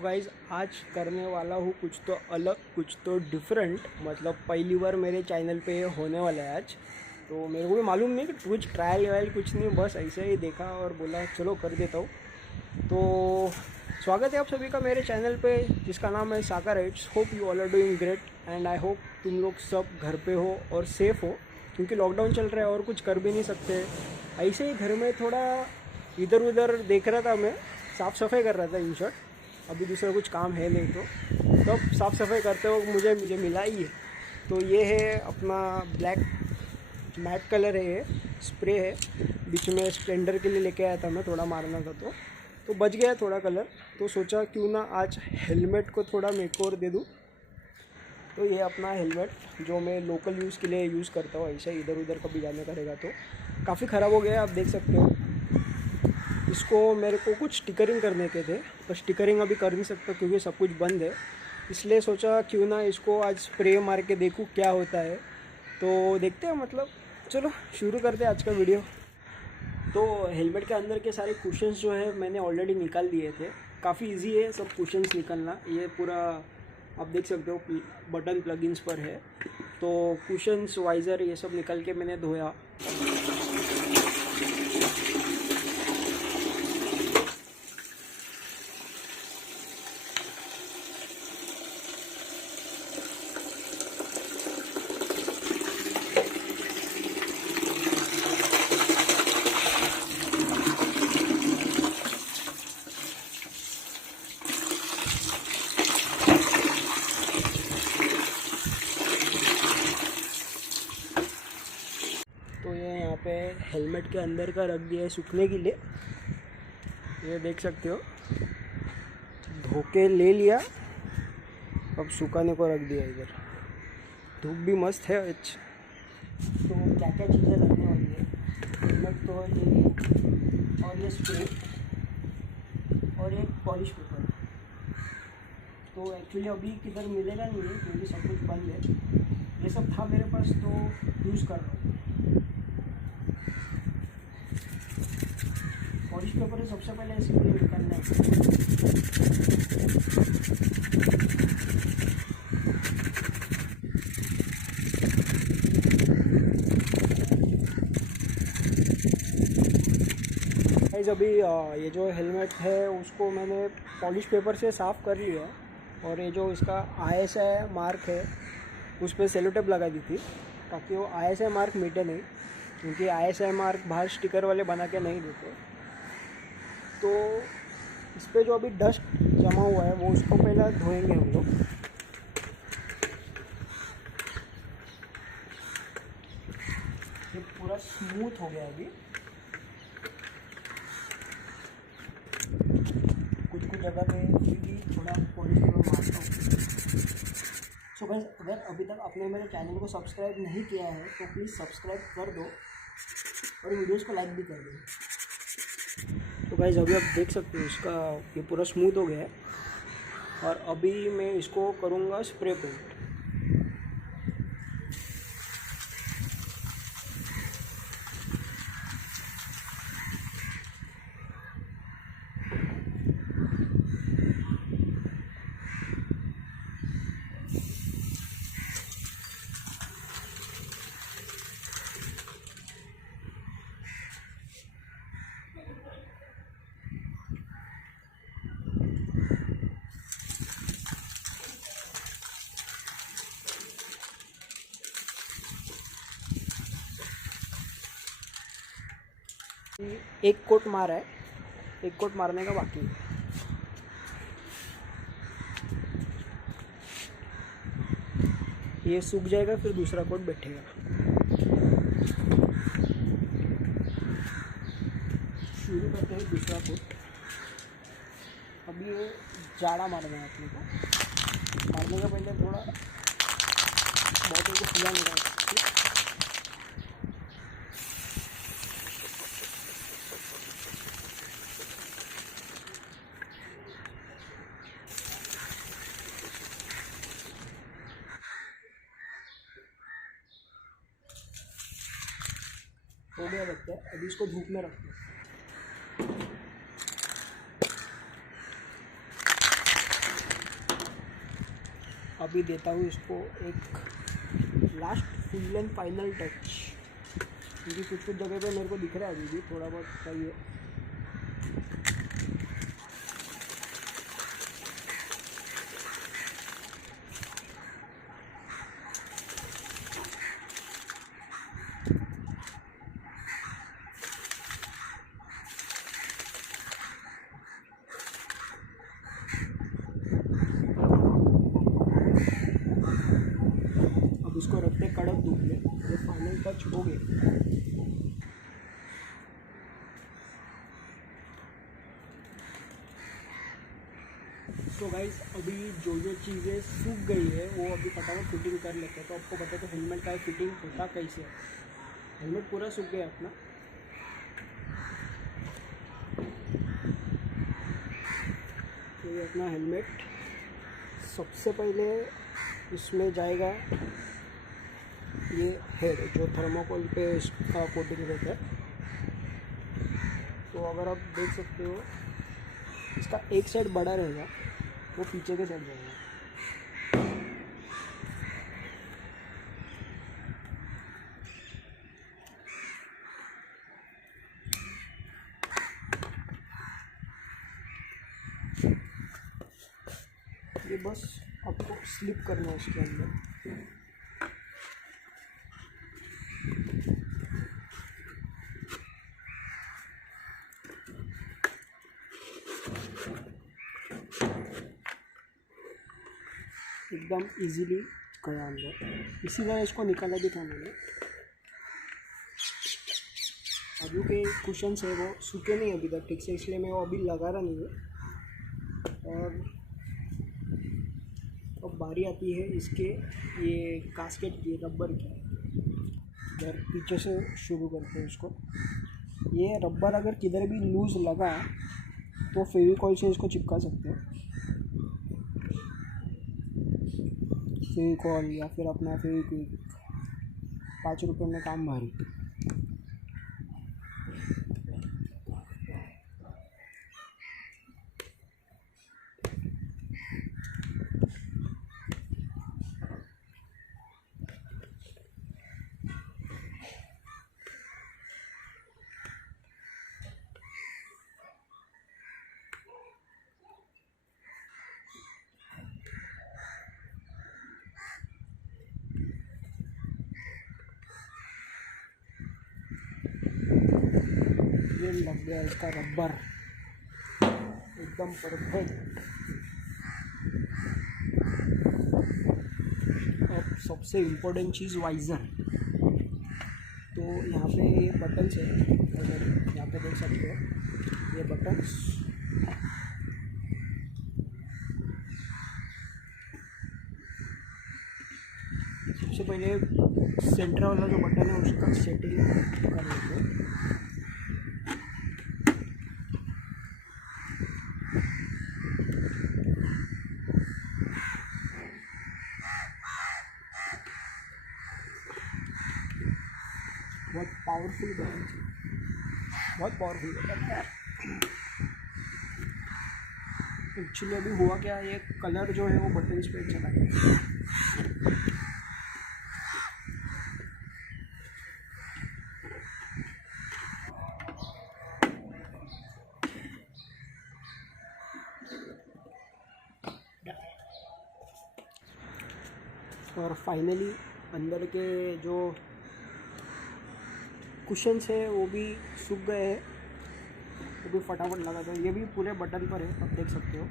Guys आज करने वाला हूँ कुछ तो अलग, कुछ तो डिफरेंट। मतलब पहली बार मेरे चैनल पे ये होने वाला है आज। तो मेरे को भी मालूम नहीं कि कुछ ट्रायल वायल कुछ नहीं, बस ऐसे ही देखा और बोला चलो कर देता हूँ। तो स्वागत है आप सभी का मेरे चैनल पे जिसका नाम है साका राइट्स। Hope you all are doing great and I hope तुम लोग सब घर पे हो और सेफ़ हो, क्योंकि लॉकडाउन चल रहा है और कुछ कर भी नहीं सकते। ऐसे ही घर में थोड़ा इधर उधर देख रहा था, मैं साफ़ सफाई कर रहा था इन शॉर्ट। अभी दूसरा कुछ काम है नहीं तो साफ़ सफाई करते वक्त मुझे मिला ही है। तो ये है अपना ब्लैक मैट कलर है, ये स्प्रे है। बीच में स्प्लेंडर के लिए लेके आया था मैं, थोड़ा मारना था तो बच गया थोड़ा कलर। तो सोचा क्यों ना आज हेलमेट को थोड़ा मेकओवर दे दूँ। तो ये अपना हेलमेट जो मैं लोकल यूज़ के लिए यूज़ करता हूँ, ऐसा इधर उधर कभी जाने करेगा तो काफ़ी ख़राब हो गया, आप देख सकते हो। इसको मेरे को कुछ स्टिकरिंग करने के थे, पर स्टिकरिंग अभी कर नहीं सकता क्योंकि सब कुछ बंद है। इसलिए सोचा क्यों ना इसको आज स्प्रे मार के देखूँ क्या होता है। तो देखते हैं, मतलब चलो शुरू करते हैं आज का वीडियो। तो हेलमेट के अंदर के सारे कुशन्स जो है मैंने ऑलरेडी निकाल दिए थे। काफ़ी इजी है सब कुशन्स निकालना, ये पूरा आप देख सकते हो बटन प्लगइन्स पर है। तो कुशन्स वाइज़र ये सब निकाल के मैंने धोया। तो ये यहाँ पे हेलमेट के अंदर का रख दिया है सूखने के लिए, ये देख सकते हो। धो के ले लिया, अब सुखाने को रख दिया इधर। धूप भी मस्त है आज। तो क्या क्या चीज़ें लगने वाली है, हेलमेट तो ये और ये स्प्रे और एक पॉलिश पेपर। तो एक्चुअली अभी किधर मिलेगा नहीं है क्योंकि सब कुछ बंद है। ये सब था मेरे पास तो यूज़ कर रहा हूँ। पॉलिश पेपर सबसे पहले ऐसे निकालना है। अभी ये जो हेलमेट है उसको मैंने पॉलिश पेपर से साफ़ कर लिया, और ये जो इसका ISI मार्क है उस पर सेलो टेप लगा दी थी ताकि वो ISI मार्क मिटे नहीं, क्योंकि ISI मार्क बाहर स्टिकर वाले बना के नहीं देते। तो इस पर जो अभी डस्ट जमा हुआ है वो उसको पहले धोएंगे हम लोग। ये पूरा स्मूथ हो गया अभी। कुछ जगह पे फिर भी थोड़ा पॉलिश पेपर मारता हूँ। सो गाइस, अगर अभी तक आपने मेरे चैनल को सब्सक्राइब नहीं किया है तो प्लीज़ सब्सक्राइब कर दो और वीडियोस को लाइक भी कर दो। तो गाइस अभी आप देख सकते हो इसका ये पूरा स्मूथ हो गया है, और अभी मैं इसको करूँगा स्प्रे पेंट। एक कोट मारा है, एक कोट मारने का बाकी है। ये सूख जाएगा फिर दूसरा कोट बैठेगा। शुरू करते हैं दूसरा कोट। अभी ये जाड़ा मारना है अपने को। मारने का पहले थोड़ा बॉटल को खुला निकाल सकते हैं। हो गया लगता है, अभी इसको धूप में रखते हैं। अभी देता हूँ इसको एक last full and final touch, क्योंकि कुछ कुछ जगह पे मेरे को दिख रहा है अभी भी थोड़ा बहुत सही है। अब इसको रखते कड़क धूप में, ये फाइनल टच हो गया। तो गाइस अभी जो जो चीज़ें सूख गई है वो अभी फटाफट फिटिंग कर लेते हैं। तो आपको बता तो हेलमेट का फिटिंग होता कैसे है। हेलमेट पूरा सूख गया अपना, तो ये अपना हेलमेट सबसे पहले इसमें जाएगा ये हेड जो थर्मोकोल पे इसका कोटिंग रहता है। तो अगर आप देख सकते हो इसका एक साइड बड़ा रहेगा, वो पीछे के साइड जाएगा। ये बस आपको स्लिप करना है इसके अंदर। एकदम इजीली गया अंदर, इसीलिए इसको निकाला भी था मैंने। आगे के कुशन्स है वो सूखे नहीं अभी तक ठीक से, इसलिए मैं वो अभी लगा रहा नहीं है। और अब बारी आती है इसके ये कास्केट की, रबर की। इधर पीछे से शुरू करते हैं इसको। ये रबर अगर किधर भी लूज़ लगा तो फेविकॉल से इसको चिपका सकते हैं, फेविकॉल या फिर अपना फेविक्विक। 5 रुपये में काम भारी। ये लग गया इसका रबर एकदम परफेक्ट। अब सबसे इम्पोर्टेंट चीज़ वाइज़र। तो यहाँ पे ये बटन्स है, अगर यहाँ पे देख सकते हो ये बटन्स। सबसे पहले सेंटर वाला जो बटन है उसका सेटिंग कर लेते हैं। बहुत पावरफुल बटन, बहुत पावरफुल बटन है। एक्चुअली अभी हुआ क्या, ये कलर जो है वो बटन्स पे चला गया। और फाइनली अंदर के जो कुशन्स है वो भी सूख गए हैं, वो भी फटाफट लगा दो। ये भी पूरे बटन पर है, आप देख सकते हो।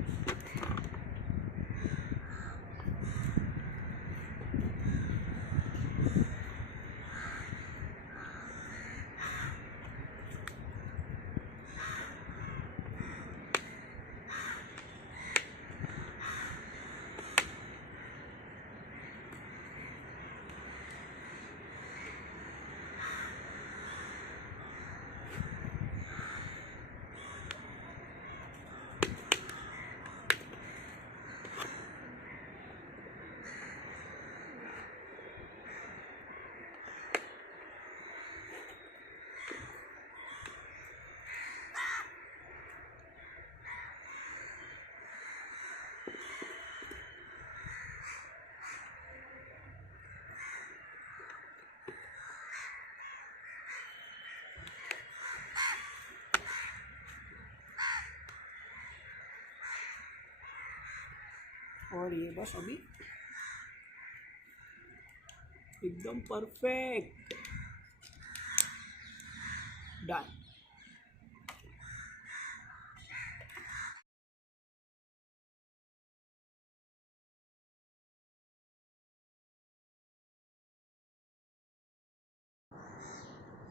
और ये बस अभी एकदम परफेक्ट डन।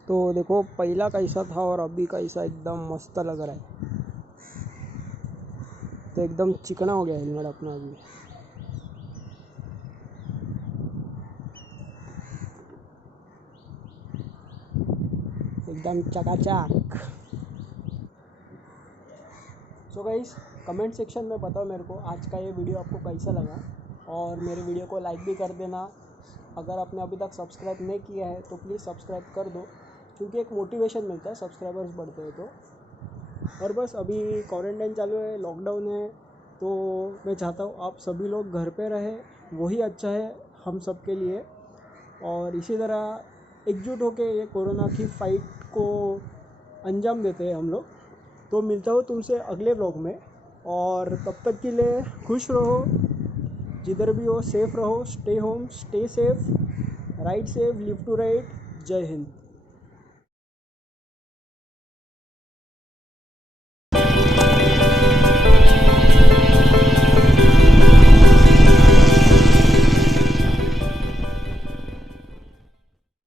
तो देखो पहला कैसा था और अभी कैसा एकदम मस्त लग रहा है। तो एकदम चिकना हो गया हेलमेट अपना अभी। एकदम चकाचक। सो गाइस कमेंट सेक्शन में बताओ मेरे को आज का ये वीडियो आपको कैसा लगा, और मेरे वीडियो को लाइक भी कर देना। अगर आपने अभी तक सब्सक्राइब नहीं किया है तो प्लीज़ सब्सक्राइब कर दो, क्योंकि एक मोटिवेशन मिलता है सब्सक्राइबर्स बढ़ते हैं तो। और बस अभी क्वारंटाइन चालू है, लॉकडाउन है, तो मैं चाहता हूँ आप सभी लोग घर पे रहें, वही अच्छा है हम सब के लिए। और इसी तरह एकजुट होकर ये कोरोना की फ़ाइट को अंजाम देते हैं हम लोग। तो मिलता हूँ तुमसे अगले व्लॉग में, और तब तक के लिए खुश रहो, जिधर भी हो सेफ रहो, stay home, stay safe, ride safe, live to ride. जय हिंद।